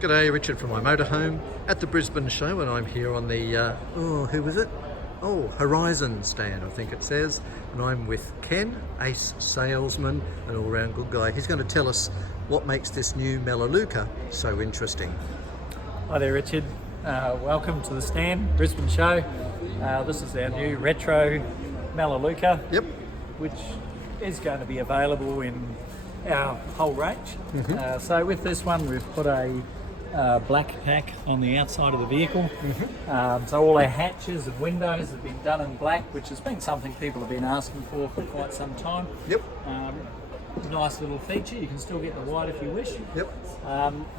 G'day, Richard from iMotorhome at the Brisbane show, and I'm here on the, who was it? Oh, Horizon stand, I think it says. And I'm with Ken, ace salesman, an all-round good guy. He's going to tell us what makes this new Melaleuca so interesting. Hi there, Richard. Welcome to the stand, Brisbane show. This is our new retro Melaleuca, Yep. which is going to be available in our whole range. So with this one, we've put a black pack on the outside of the vehicle. So all our hatches and windows have been done in black, which has been something people have been asking for quite some time. Yep. Nice little feature. You can still get the white if you wish. Yep.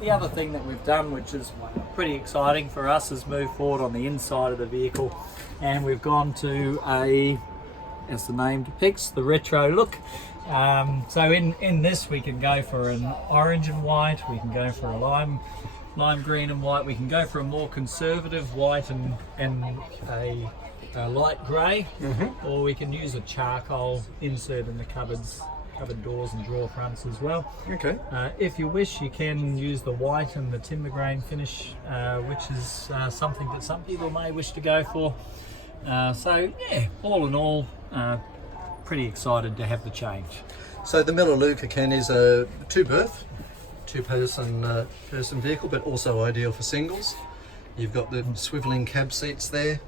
The other thing that we've done, which is pretty exciting for us, is move forward on the inside of the vehicle, and we've gone to a, as the name depicts, the retro look. So in this we can go for an orange and white, we can go for a lime green and white, we can go for a more conservative white and a light grey, or we can use a charcoal insert in the cupboard doors and drawer fronts as well. Okay. If you wish, you can use the white and the timber grain finish, which is something that some people may wish to go for. So yeah, all in all, pretty excited to have the change. So the Melaleuca, Ken, is a two-person vehicle, but also ideal for singles. You've got the swivelling cab seats there.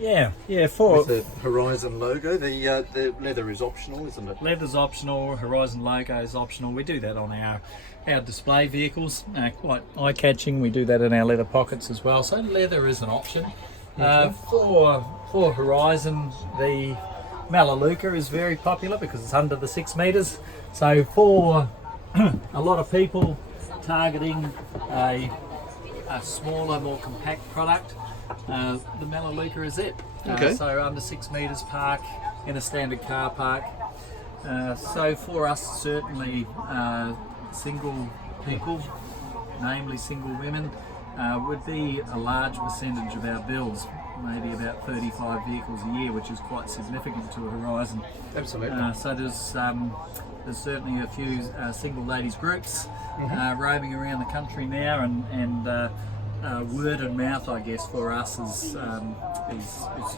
Yeah, With the Horizon logo. The leather is optional, isn't it? leather's optional, Horizon logo is optional. We do that on our display vehicles, quite eye-catching. We do that in our leather pockets as well. So leather is an option. For Horizon, the Melaleuca is very popular because it's under the 6 metres. So for a lot of people targeting a smaller, more compact product, the Melaleuca is it. Okay. So under 6 metres park in a standard car park. So for us, certainly single people, namely single women, would be a large percentage of our bills, maybe about 35 vehicles a year, which is quite significant to a Horizon. Absolutely. So there's certainly a few single ladies groups roaming around the country now, and word of mouth, I guess, for us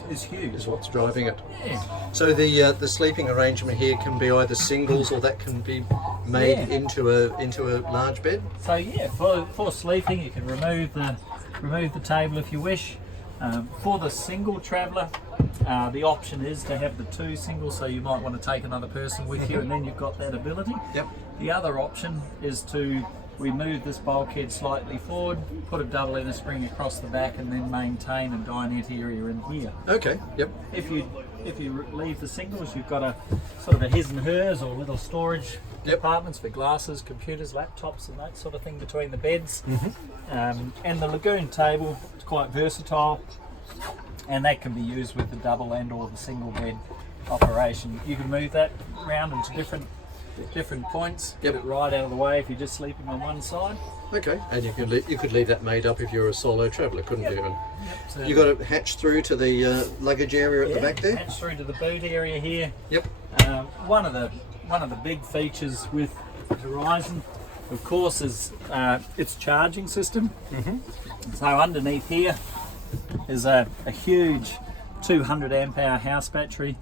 is huge. Is what's driving it. Yeah. So the sleeping arrangement here can be either singles or that can be made into a large bed. So yeah, for sleeping, you can remove the table if you wish. For the single traveller, the option is to have the 2 singles, so you might want to take another person with you, and then you've got that ability. Yep. The other option is to move this bulkhead slightly forward, put a double inner spring across the back, and then maintain a dinette area in here. Okay. Yep. If you leave the singles, you've got a sort of a his and hers, or little storage compartments for glasses, computers, laptops, and that sort of thing between the beds. And the Lagoon table is quite versatile, and that can be used with the double and or the single bed operation. You can move that around into different points, get it right out of the way if you're just sleeping on one side. Okay. And you could leave that made up if you're a solo traveller, couldn't you? And So you got to hatch through to the luggage area at the back there. hatch through to the boot area here. Yep. One of the big features with Horizon, of course, is its charging system. So underneath here is a huge 200 amp hour house battery.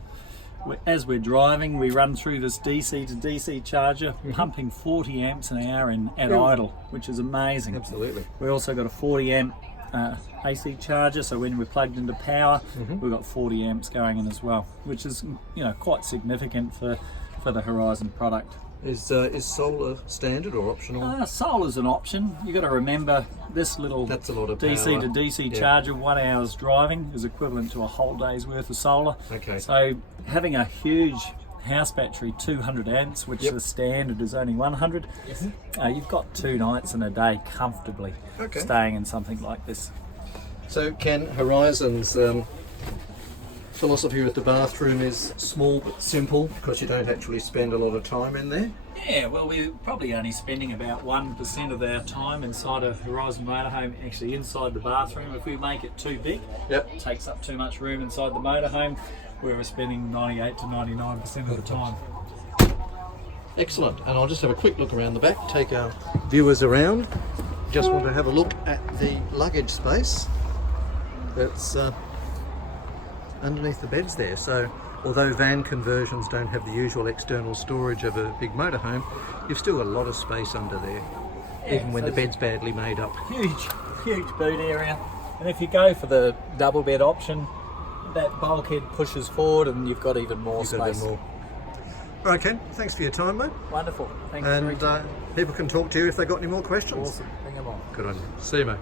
As we're driving, we run through this DC to DC charger, pumping 40 amps an hour at idle, which is amazing. Absolutely. We also got a 40 amp AC charger, so when we're plugged into power, we've got 40 amps going in as well, which is quite significant for the Horizon product. Is solar standard or optional? Solar's an option. You got to remember this little That's a lot of DC power. to DC charger, 1 hour's driving is equivalent to a whole day's worth of solar. Okay. So having a huge house battery, 200 amps, which the standard is only 100, you've got 2 nights in a day comfortably staying in something like this. So Ken, Horizon's philosophy with the bathroom is small but simple, because you don't actually spend a lot of time in there. Yeah, well, we're probably only spending about 1% of our time inside a Horizon motorhome, actually inside the bathroom. If we make it too big, it takes up too much room inside the motorhome, where we're spending 98 to 99% of the time. Excellent. And I'll just have a quick look around the back, take our viewers around. just want to have a look at the luggage space that's underneath the beds there. So although van conversions don't have the usual external storage of a big motorhome, you've still got a lot of space under there, even when the bed's badly made up. Huge boot area. And if you go for the double bed option, that bulkhead pushes forward and you've got even more space. All right, Ken, thanks for your time, mate. Wonderful. Thanks. And people can talk to you if they've got any more questions. Awesome. Bring them on. Good on you. See you, mate.